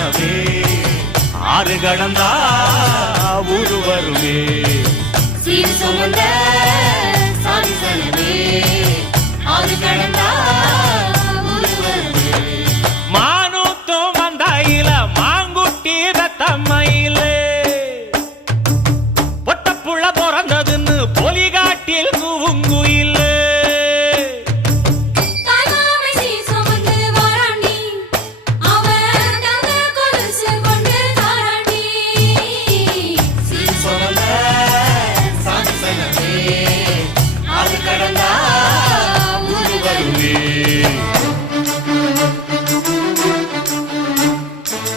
மனமே ஆறு கடந்தா ஊரு வருமே சீர் சுமந்த சாதி சனமே ஆறு கடந்த